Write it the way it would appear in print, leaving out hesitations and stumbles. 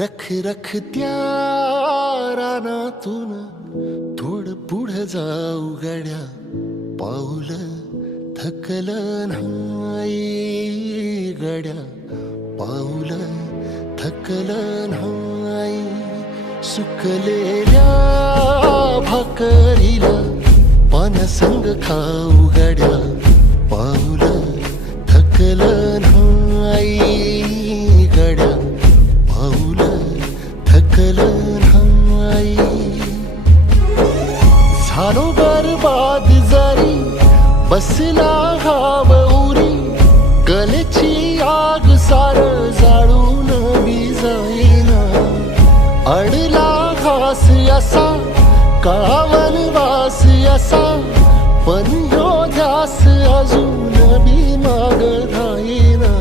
रख रखत्या रानातून थोडं पुढं जाऊ गड्या, पाऊल थकलं नाही गड्या, पाऊल थकलं नाही. सुकलेल्या भाकरीला पानसंग खाऊ गड्या, पाऊल थकलं नाही गड्या, पाऊल थकलं नाही. झालो बरबाद जरी बसला हाव उरी, गलेची आग सार जाळून बी जाईना. अडला घास असा कावन वास असा, पण ह्यो ध्यास अजून बी माग राहीना.